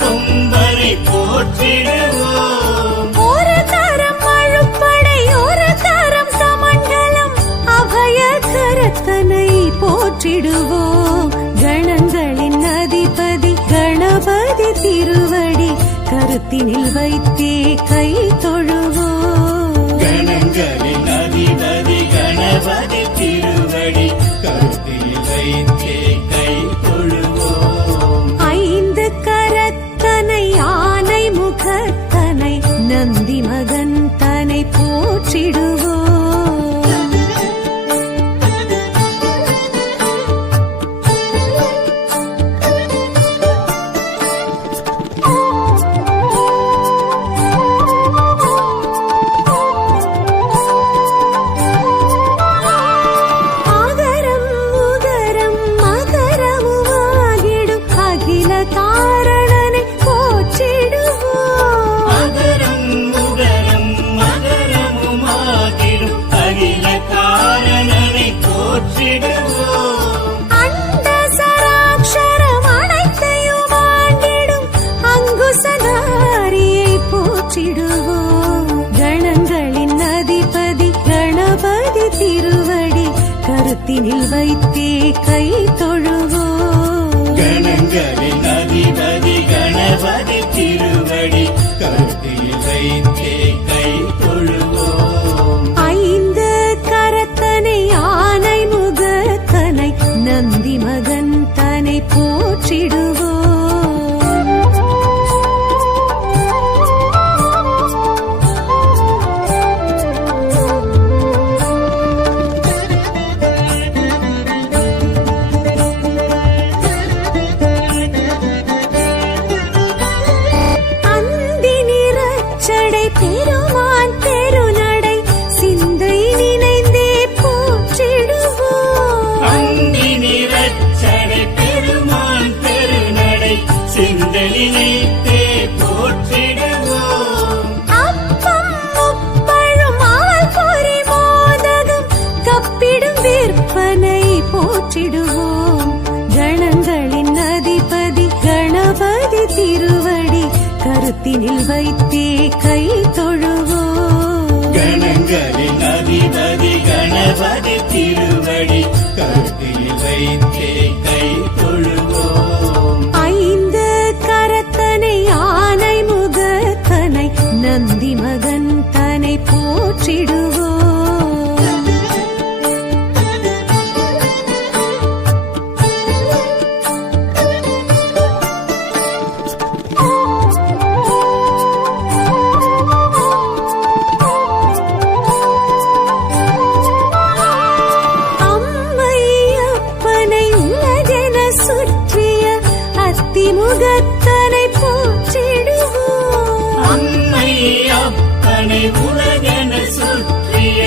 கொம்பரை போற்றிடுவோம். ஒரு தரம் அழுப்படை ஒரு தரம் சமண்டலம் அபய கரத்தனை போற்றிடுவோம். கணங்களின் அதிபதி கணபதி திருவடி கருத்தினில் வைத்தே கை தொழுவோம். கணங்களின் அதிபதி கணபதி திருவடி கருத்தில் வைத்தே கை தொழுவோம். ஐந்து கரத்தனை ஆனை முகத்தனை நந்தி மகன் தனை போற்றிடுவோம். கணங்களின் அதிபதி கணபதி திருவடி கருத்தினில் வைத்தே கை தொழுவோம். கணங்களின் அதிபதி கணபதி திருவடி கருத்தில் வைத்தே கை தொழுவோம். ஐந்து கரத்தனை ஆனை முகத்தனை நந்தி மகன் தனை போற்றிடுவோம். பெருமான் பெருநடை சிந்தை நினைந்தே போற்றிடுவோம். அந்தி நிறச்சடை பெருமான் பெருநடை சிந்தை நினைத்தே போற்றிடுவோம். அப்பம் முப்பழும் அவல் பொறி மோதகம் கப்பிடும் விற்பனை போற்றிடுவோம். கணங்களின் அதிபதி கணபதி திருவடி கருத்தினில் வைத்தே கை தொழுவோம். கணங்களின் அதிபதி கணபதி திருவடி கருத்தில் வைத்தே கை தொழுவோம். ஐந்து கரத்தனை ஆனை முகத்தனை நந்தி மகன் தனை போற்றிடுவோம். முகத்தனை போற்றிடுவோம். அம்மை அப்பனை உலகென சுற்றிய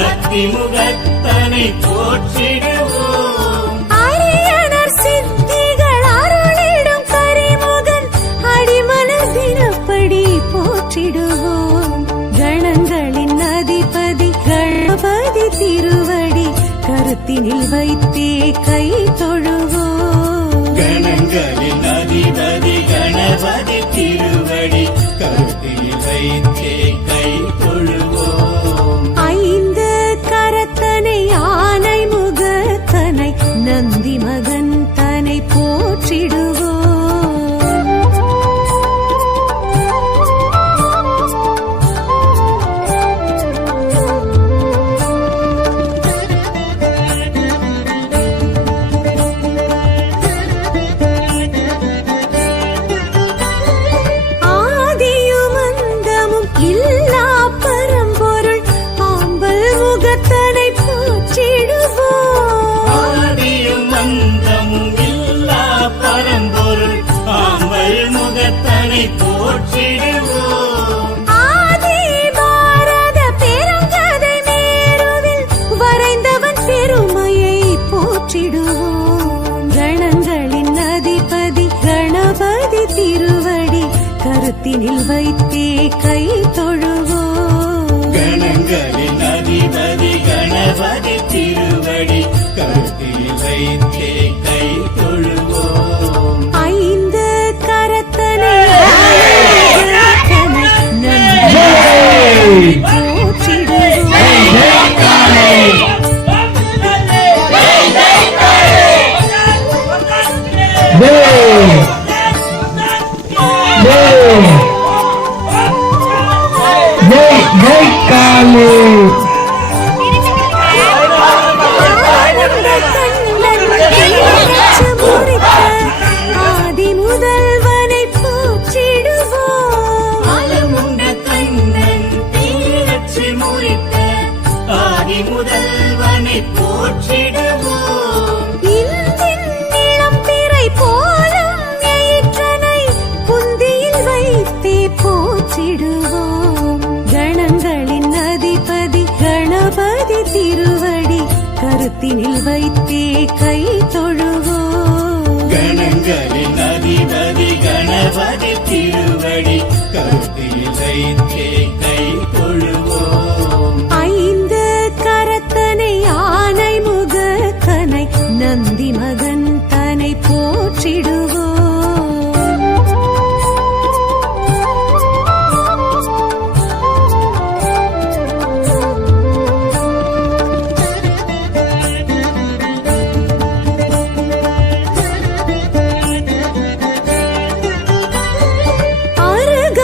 அத்திமுகத்தனை போற்றிடுவோம். அரியனர் சித்திகள் அருளிடும் கரிமுகன் அடிமலர் தினப்படி போற்றிடுவோம். கணங்களின் அதிபதி கணபதி திருவடி கருத்தினில் வைத்தே கை தொழுவோம். கணங்களின் அதிபதி கணபதி திருவடி கருத்தில் வைத்தே கை தொழுவோம். ஐந்து கரத்தனை ஆனை முகத்தனை நந்தி மகன் தனை போற்றிடுவோம். போற்றிடுவோம். ஆதி பாரத பெருங்கதை மேருவில் வரைந்தவன் பெருமையை போற்றிடுவோம். கணங்களின் அதிபதி கணபதி திருவடி கருத்தினில் வைத்தே கை தொழுவோம். கணங்களின் அதிபதி கணபதி திருவடி கருத்தில் வைத்தே கை தொழுவோம். ஐந்து கரத்தனை உதித்த ஆதி முதல்வனை போற்றிடுவோம். இந்தின் இளம் பிறை போலும் எயிற்றனை புந்தியில் வைத்தே போற்றிடுவோம். கணங்களின் அதிபதி கணபதி திருவடி கருத்தினில் வைத்தே கை தொழுவோம். கணங்களின் அதிபதி கணபதி திருவடி கருத்தில் வைத்தே கை தொழுவோம். ஐந்து கரத்தனை ஆனை முகத்தனை நந்தி மகன் தனை போற்றிடுவோம்.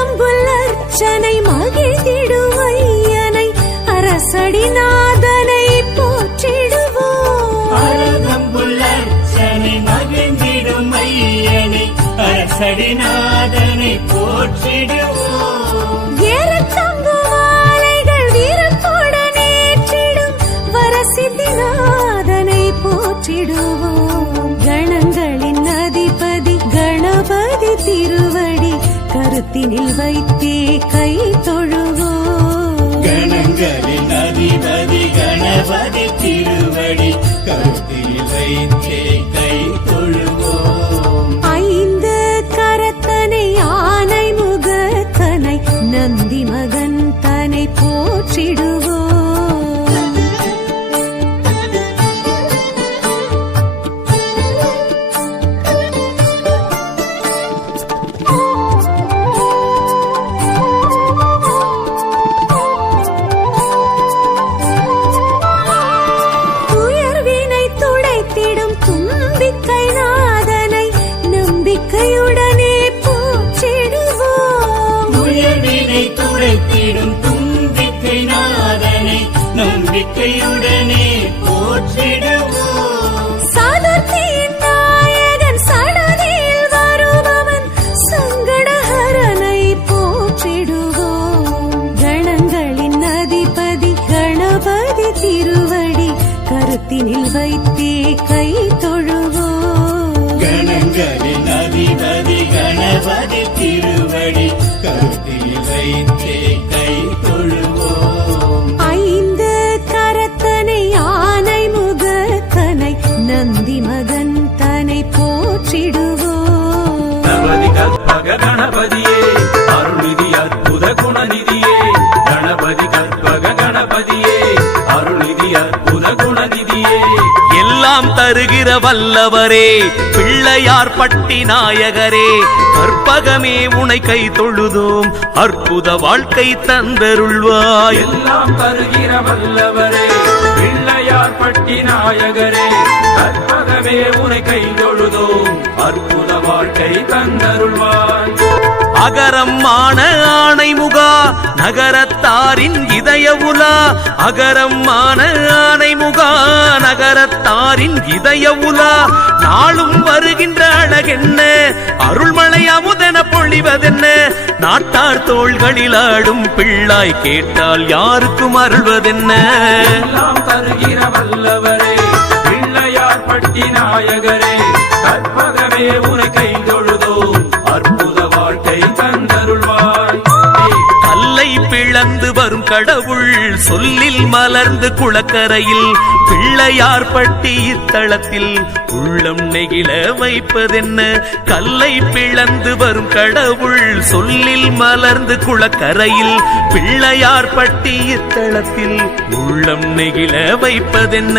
அருகம்புல்லர்ச்சனை மகிழ்ந்திடுவையனை அரசடிநாதனை போற்றிடுவோம். அருகம்புல்லர்ச்சனை மகிழ்ந்திடும் ஐயனை அரசடிநாதனை போற்றிடுவோம். ஏறச்சங்கு மாலைகள் வீரத்துடனேற்றிடும் வரசித்திநாதனை போற்றிடுவோம். கணங்களின் அதிபதி கணபதி திருவடி கருத்தினில் வைத்தே கை தொழுவோம். கணங்களின் அதிபதி கணபதி திருவடி கருத்தில் வைத்தே கை தொழுவோம். ஐந்து கரத்தனை ஆனை முகத்தனை நந்தி மகன் தனை போற்றிடுவோம். துயர்வினை துடைத்திடும் தும்பிக்கை நாதனை நம்பிக்கையுடனே போற்றிடுவோம். உயர்வினை துடைத்திடும் தும்பிக்கை நாதனை நம்பிக்கையுடனே போற்றிடுவோம். சதுர்த்தியின் நாயகன் சடதியில் வருபவன் சங்கடஹரனை போற்றிடுவோம். கணங்களின் அதிபதி கணபதி திருவடி கருத்தினில் வைத்தே கை தொழுவோம். கணங்களின் அதிபதி கணபதி திருவடி கருத்தில் வைத்தே கை தொழுவோம். ஐந்து கரத்தனை ஆனை முகத்தனை நந்தி மகன் தனை போற்றிடுவோம். கணபதி கற்பக கணபதியே அருள்நிதி அற்புத குணநிதியே கணபதி கற்பக கணபதியே அருள்நிதி அற்புத குணநிதியே எல்லாம் தருகிற வல்லவரே பிள்ளையார் பட்டி நாயகரே கற்பகமே உனை கை தொழுதோம் அற்புத வாழ்க்கை தந்தருள்வாய். எல்லாம் தருகிற வல்லவரே பிள்ளையார் பட்டி நாயகரே கற்பகமே உனை கை தொழுதோம் அற்புத வாழ்க்கை தந்தருள்வாய். அகரம் ஆன ஆணை முகா நகரத்தாரின் இதய உலா அகரம் ஆன ஆணை முகா நகரத்தாரின் இதய உலா நாளும் வருகின்ற அழகென்ன அருள்மழை அமுதென பொழிவதென்ன நாட்டார் தோள்களில் ஆடும் பிள்ளாய் கேட்டால் யாருக்கும் அருள்வதென்ன. எல்லாம் தருகிற வல்லவரே பிள்ளையார் பட்டி நாயகரே கற்பகமே உனை கை தொழுதோம் அற்புத வாழ்க்கை தந்தருள்வாய். கல்லை பிளந்து வரும் கடவுள் சொல்லில் மலர்ந்து குளக்கரையில் பிள்ளையார் பட்டி இத்தளத்தில் உள்ளம் நெகிழ வைப்பதென்ன. கல்லை பிளந்து வரும் கடவுள் சொல்லில் மலர்ந்து குளக்கரையில் பிள்ளையார் பட்டி இத்தளத்தில் உள்ளம் நெகிழ வைப்பதென்ன.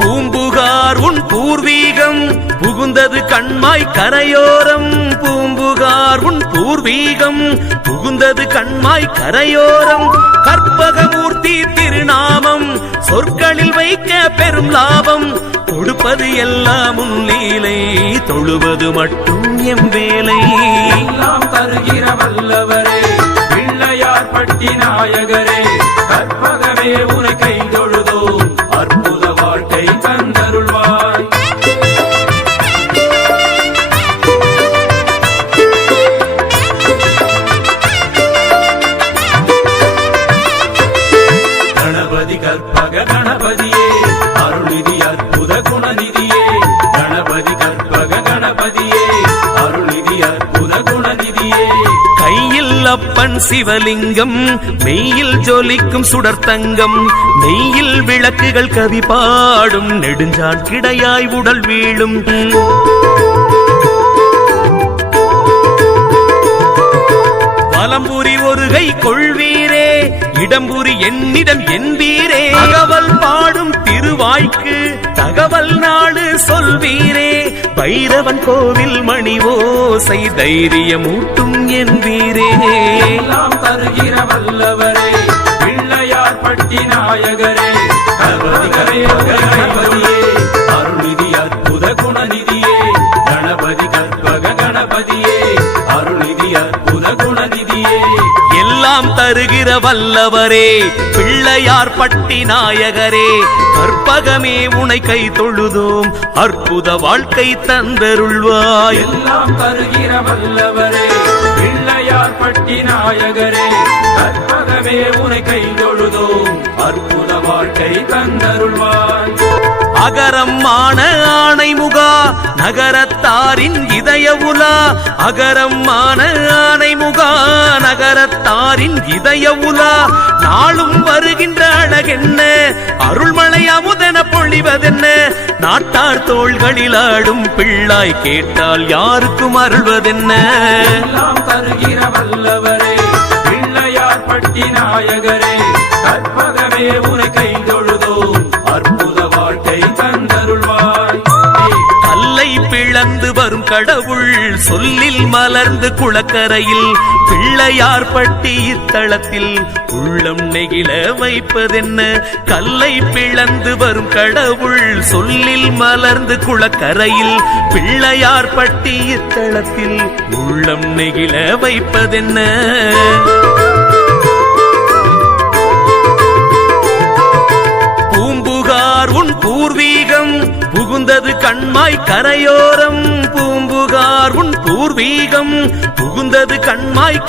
பூம்புகார் உன் பூர்வீகம் புகுந்தது கண்மாய் கரையோரம் பூம்புகார் உன் பூர்வீகம் புகுந்தது கண்மாய் கரையோரம் கற்பகமூர்த்தி திருநாமம் சொற்களில் வைக்க பெரும் லாபம் கொடுப்பது எல்லாம் உன் லீலை தொழுவது மட்டும் எம் வேலை. எல்லாம் தருகிற வல்லவரே பிள்ளையார் பட்டி நாயகரே கற்பகமே உனை கை தொழுதோம் அற்புத வாழ்க்கை தந்தருள்வாய். அற்புத குணநிதியே கையில் அப்பன் சிவலிங்கம் மெய்யில் ஜொலிக்கும் சுடர்த்தங்கம் நெய்யில் விளக்குகள் கவி பாடும் நெடுஞ்சான் கிடையாய் உடல் வீழும் வலம்புரி ஒருகை கொள்வீரே இடம்புரி என்னிடம் என்பீரே தகவல் பாடும் திருவாய்க்கு தகவல் நாடு சொல்வீரே பைரவன் கோவில் மணி ஓசை தைரியமூட்டும் என்பீரே எல்லாம் தருகிற வல்லவரே பிள்ளையார் பட்டி நாயகரே கணபதியே அருள்நிதி அற்புத குணநிதியே கணபதி கற்பக கணபதியே அருள்நிதி அற்புத குணநிதியே எல்லாம் தருகிற வல்லவரே பிள்ளையார் பட்டி நாயகரே கற்பகமே உனை கை தொழுதோம் அற்புத வாழ்க்கை தந்தருள்வாய் எல்லாம் தருகிற வல்லவரே பிள்ளையார் பட்டி நாயகரே கற்பகமே உனை கை தொழுதோம் அற்புத வாழ்க்கை தந்தருள்வாய் அகரம் மான ஆணை முகா நகரத்தாரின் இதய உலா அகரம் மான ஆணை முகா நகரத்தாரின் இதய உலா நாளும் வருகின்ற அழகென்ன அருள்மழை அமுதென பொழிவதென்ன நாட்டார் தோள்களில் ஆடும் பிள்ளாய் கேட்டால் யாருக்கும் அருள்வதென்ன எல்லாம் தருகிற வல்லவரே பிள்ளையார் பட்டி நாயகரே கற்பகமே உனை கை தொழுதோம் அற்புத வாழ்க்கை தந்தருள்வாய் கல்லை பிளந்து வரும் கடவுள் சொல்லில் மலர்ந்து குளக்கரையில் பிள்ளையார் பட்டி இத்தளத்தில் உள்ளம் நெகிழ வைப்பதென்ன கல்லை பிளந்து வரும் கடவுள் சொல்லில் மலர்ந்து குளக்கரையில் பிள்ளையார் பட்டி இத்தளத்தில் உள்ளம் நெகிழ வைப்பதென்ன பூம்புகார் உன் பூர்வீகம் புகுந்தது கண்மாய் கரையோரம் பூம்புகார் உன் பூர்வீகம் புகுந்தது கண்மாய்